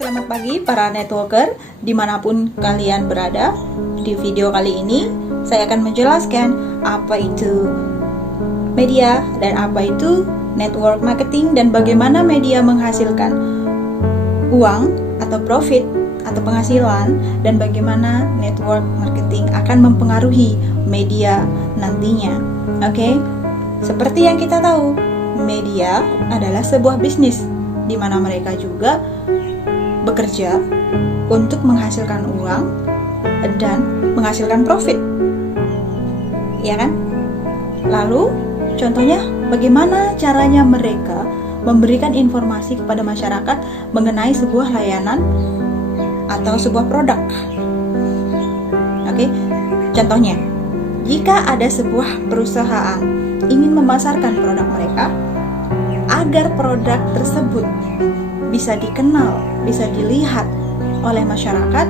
Selamat pagi para networker dimanapun kalian berada. Di video kali ini saya akan menjelaskan apa itu media dan apa itu network marketing dan bagaimana media menghasilkan uang atau profit atau penghasilan dan bagaimana network marketing akan mempengaruhi media nantinya. Oke, seperti yang kita tahu, media adalah sebuah bisnis di mana mereka juga bekerja untuk menghasilkan uang dan menghasilkan profit, ya kan? Lalu contohnya bagaimana caranya mereka memberikan informasi kepada masyarakat mengenai sebuah layanan atau sebuah produk. Oke, contohnya jika ada sebuah perusahaan ingin memasarkan produk mereka agar produk tersebut bisa dikenal, bisa dilihat oleh masyarakat,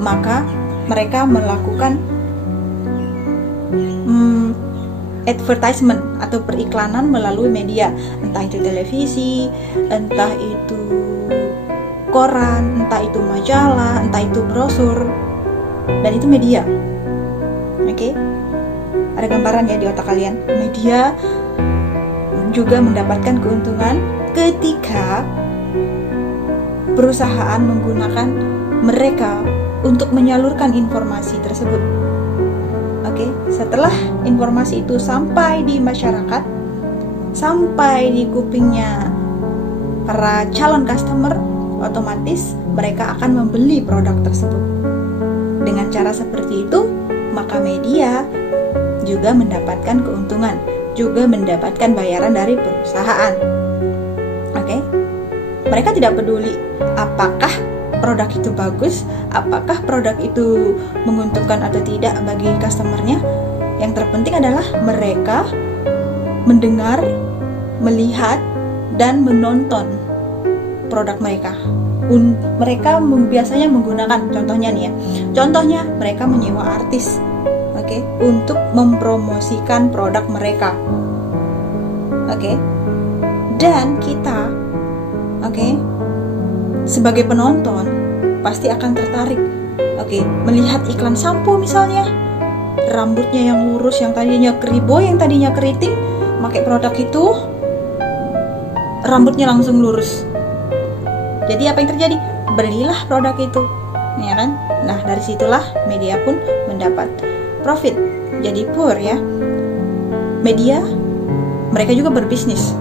maka mereka melakukan advertisement atau periklanan melalui media, entah itu televisi, entah itu koran, entah itu majalah, entah itu brosur, dan itu media. Oke, ada gambaran ya di otak kalian. Media juga mendapatkan keuntungan ketika perusahaan menggunakan mereka untuk menyalurkan informasi tersebut. Oke, setelah informasi itu sampai di masyarakat, sampai di kupingnya para calon customer, otomatis mereka akan membeli produk tersebut. Dengan cara seperti itu, maka media juga mendapatkan keuntungan, juga mendapatkan bayaran dari perusahaan. Oke, mereka tidak peduli apakah produk itu bagus, apakah produk itu menguntungkan atau tidak bagi customernya. Yang terpenting adalah mereka mendengar, melihat, dan menonton produk mereka. Mereka biasanya menggunakan, contohnya nih ya, contohnya mereka menyewa artis, oke, untuk mempromosikan produk mereka, oke. Dan kita, oke, sebagai penonton pasti akan tertarik, oke, melihat iklan sampo misalnya, rambutnya yang lurus, yang tadinya keribo, yang tadinya keriting, pakai produk itu rambutnya langsung lurus. Jadi apa yang terjadi? Belilah produk itu, ya kan? Nah, dari situlah media pun mendapat profit. Jadi pur ya, media mereka juga berbisnis.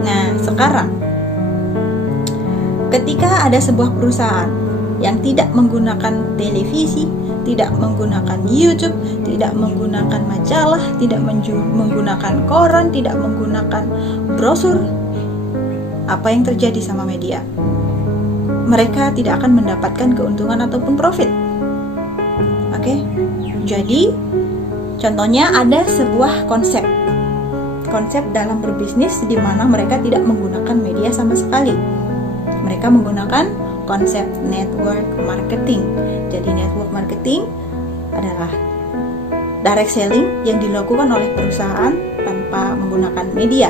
Nah, sekarang ketika ada sebuah perusahaan yang tidak menggunakan televisi, tidak menggunakan YouTube, tidak menggunakan majalah, tidak menggunakan koran, tidak menggunakan brosur, apa yang terjadi sama media? Mereka tidak akan mendapatkan keuntungan ataupun profit. Oke? Jadi, contohnya ada sebuah konsep dalam berbisnis di mana mereka tidak menggunakan media sama sekali. Mereka menggunakan konsep network marketing. Jadi network marketing adalah direct selling yang dilakukan oleh perusahaan tanpa menggunakan media.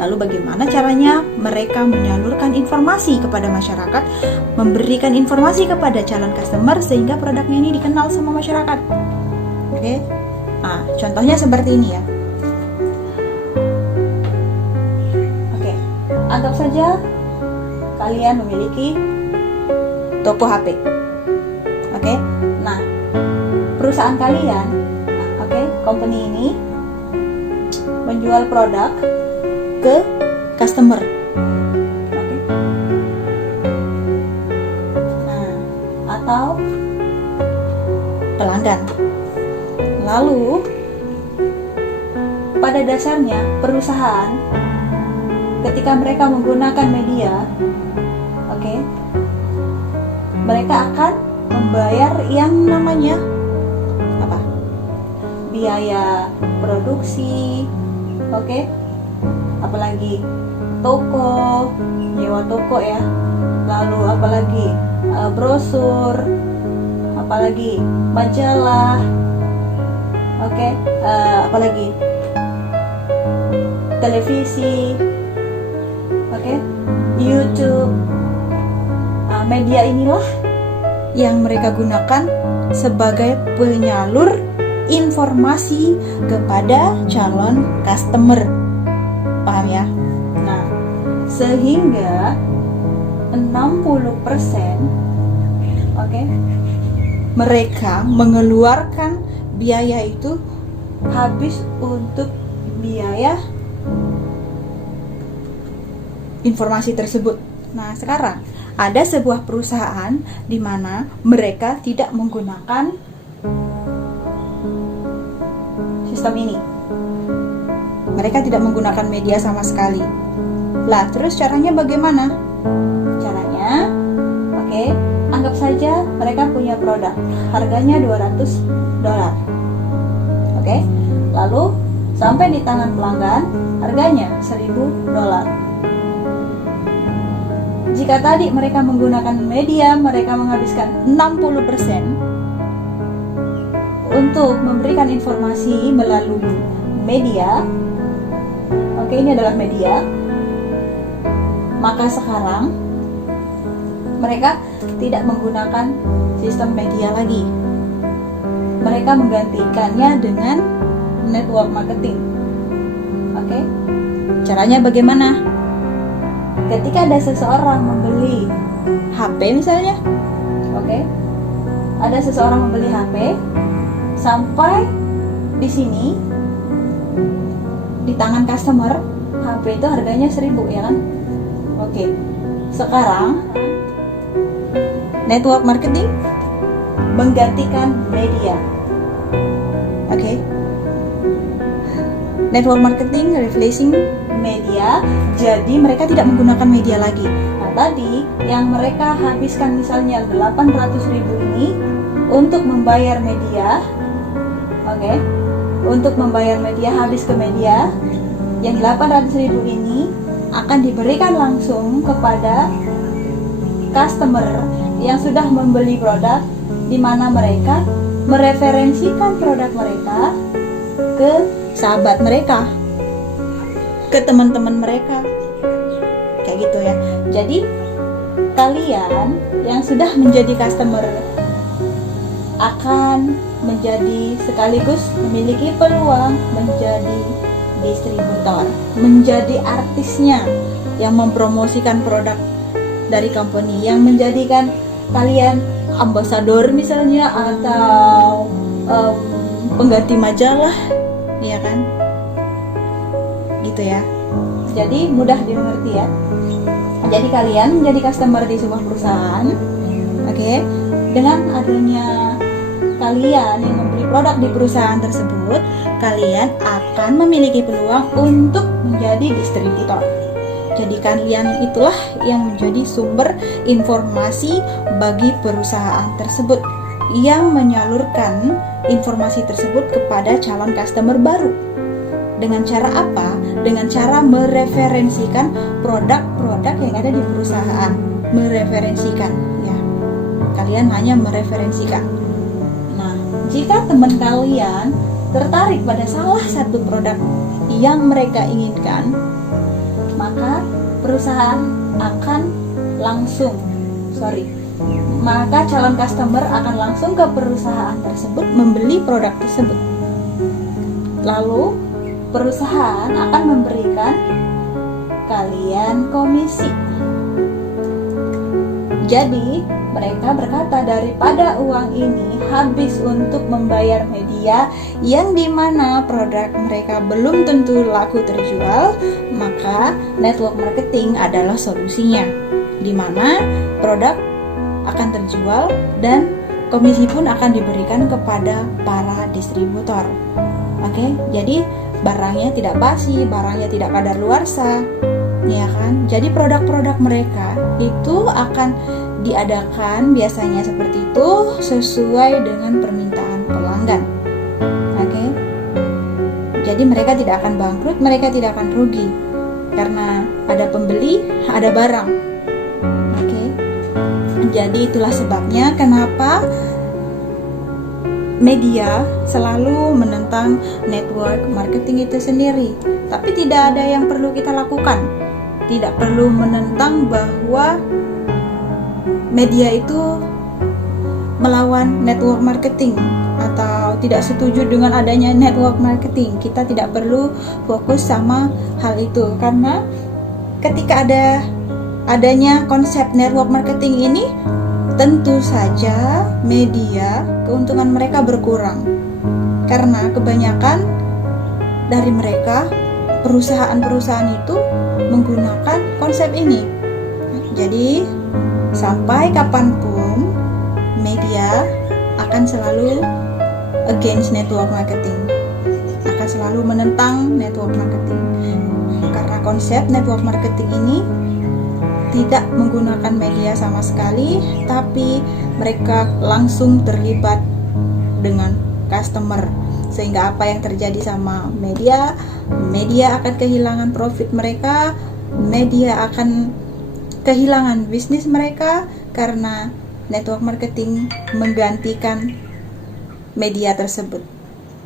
Lalu bagaimana caranya mereka menyalurkan informasi kepada masyarakat, memberikan informasi kepada calon customer sehingga produknya ini dikenal sama masyarakat. Oke? Nah, contohnya seperti ini ya. Oke, anggap saja kalian memiliki toko HP. Oke? Nah, perusahaan kalian, oke, company ini menjual produk ke customer. Oke. Nah, atau pelanggan. Lalu pada dasarnya perusahaan ketika mereka menggunakan media, oke, mereka akan membayar yang namanya apa? Biaya produksi, oke? Apalagi toko, nyewa toko ya, lalu apalagi brosur, apalagi majalah, oke, apalagi televisi, oke, YouTube, media inilah yang mereka gunakan sebagai penyalur informasi kepada calon customer. Paham ya? Nah, sehingga 60% mereka mengeluarkan biaya itu habis untuk biaya informasi tersebut. Nah, sekarang ada sebuah perusahaan di mana mereka tidak menggunakan sistem ini. Mereka tidak menggunakan media sama sekali. Lah, terus caranya bagaimana? Caranya, anggap saja mereka punya produk, harganya $200. Lalu sampai di tangan pelanggan, harganya $1.000. Jika tadi mereka menggunakan media, mereka menghabiskan 60% untuk memberikan informasi melalui media. Ini adalah media. Maka sekarang mereka tidak menggunakan sistem media lagi. Mereka menggantikannya dengan network marketing. Caranya bagaimana? Ketika ada seseorang membeli HP misalnya, ada seseorang membeli HP, sampai di sini di tangan customer, HP itu harganya 1.000, ya kan? Sekarang network marketing menggantikan media. Network marketing replacing media, jadi mereka tidak menggunakan media lagi. Nah, tadi yang mereka habiskan misalnya 800.000 ini untuk membayar media, untuk membayar media, habis ke media, yang 800.000 ini akan diberikan langsung kepada customer yang sudah membeli produk, di mana mereka mereferensikan produk mereka ke sahabat mereka, ke teman-teman mereka, kayak gitu ya. Jadi kalian yang sudah menjadi customer akan menjadi sekaligus memiliki peluang menjadi distributor, menjadi artisnya yang mempromosikan produk dari company, yang menjadikan kalian ambasador misalnya, atau pengganti majalah, ya kan? Gitu ya. Jadi mudah dimengerti ya. Jadi kalian menjadi customer di sebuah perusahaan, dengan adanya kalian yang membeli produk di perusahaan tersebut, kalian akan memiliki peluang untuk menjadi distributor. Jadi kalian itulah yang menjadi sumber informasi bagi perusahaan tersebut, yang menyalurkan informasi tersebut kepada calon customer baru. Dengan cara apa? Dengan cara mereferensikan produk-produk yang ada di perusahaan. Mereferensikan, ya. Kalian hanya mereferensikan. Nah, jika teman kalian tertarik pada salah satu produk yang mereka inginkan, maka perusahaan akan maka calon customer akan langsung ke perusahaan tersebut membeli produk tersebut. Lalu perusahaan akan memberikan kalian komisi. Jadi mereka berkata, daripada uang ini habis untuk membayar media yang dimana produk mereka belum tentu laku terjual, maka network marketing adalah solusinya, dimana produk akan terjual dan komisi pun akan diberikan kepada para distributor. Jadi barangnya tidak basi, barangnya tidak kadaluarsa, ya kan? Jadi produk-produk mereka itu akan diadakan biasanya seperti itu sesuai dengan permintaan pelanggan. Jadi mereka tidak akan bangkrut, mereka tidak akan rugi, karena ada pembeli, ada barang. Jadi itulah sebabnya kenapa media selalu menentang network marketing itu sendiri. Tapi tidak ada yang perlu kita lakukan. Tidak perlu menentang bahwa media itu melawan network marketing atau tidak setuju dengan adanya network marketing. Kita tidak perlu fokus sama hal itu, karena ketika adanya konsep network marketing ini, tentu saja media keuntungan mereka berkurang, karena kebanyakan dari mereka perusahaan-perusahaan itu menggunakan konsep ini. Jadi sampai kapanpun media akan selalu against network marketing, akan selalu menentang network marketing, karena konsep network marketing ini tidak menggunakan media sama sekali, tapi mereka langsung terlibat dengan customer, sehingga apa yang terjadi sama media akan kehilangan profit mereka, media akan kehilangan bisnis mereka, karena network marketing menggantikan media tersebut.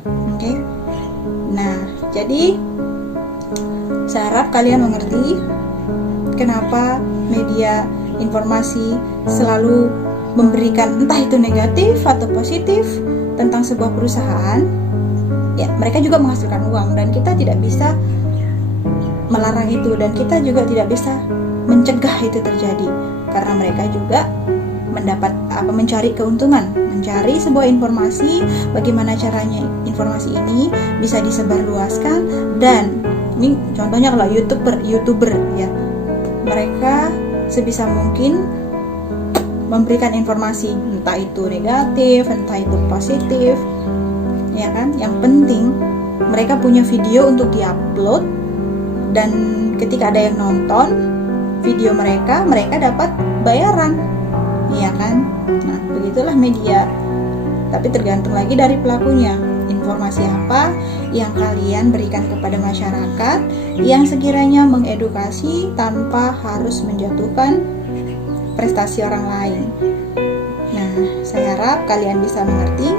Oke. Nah, jadi saya harap kalian mengerti kenapa media informasi selalu memberikan entah itu negatif atau positif tentang sebuah perusahaan. Ya, mereka juga menghasilkan uang dan kita tidak bisa melarang itu, dan kita juga tidak bisa mencegah itu terjadi, karena mereka juga mencari keuntungan, mencari sebuah informasi, bagaimana caranya informasi ini bisa disebarluaskan. Dan ini contohnya kalau youtuber ya, mereka sebisa mungkin memberikan informasi, entah itu negatif, entah itu positif, ya kan. Yang penting mereka punya video untuk diupload, dan ketika ada yang nonton video mereka dapat bayaran, iya kan. Nah, begitulah media. Tapi tergantung lagi dari pelakunya, informasi apa yang kalian berikan kepada masyarakat yang sekiranya mengedukasi tanpa harus menjatuhkan prestasi orang lain. Nah, saya harap kalian bisa mengerti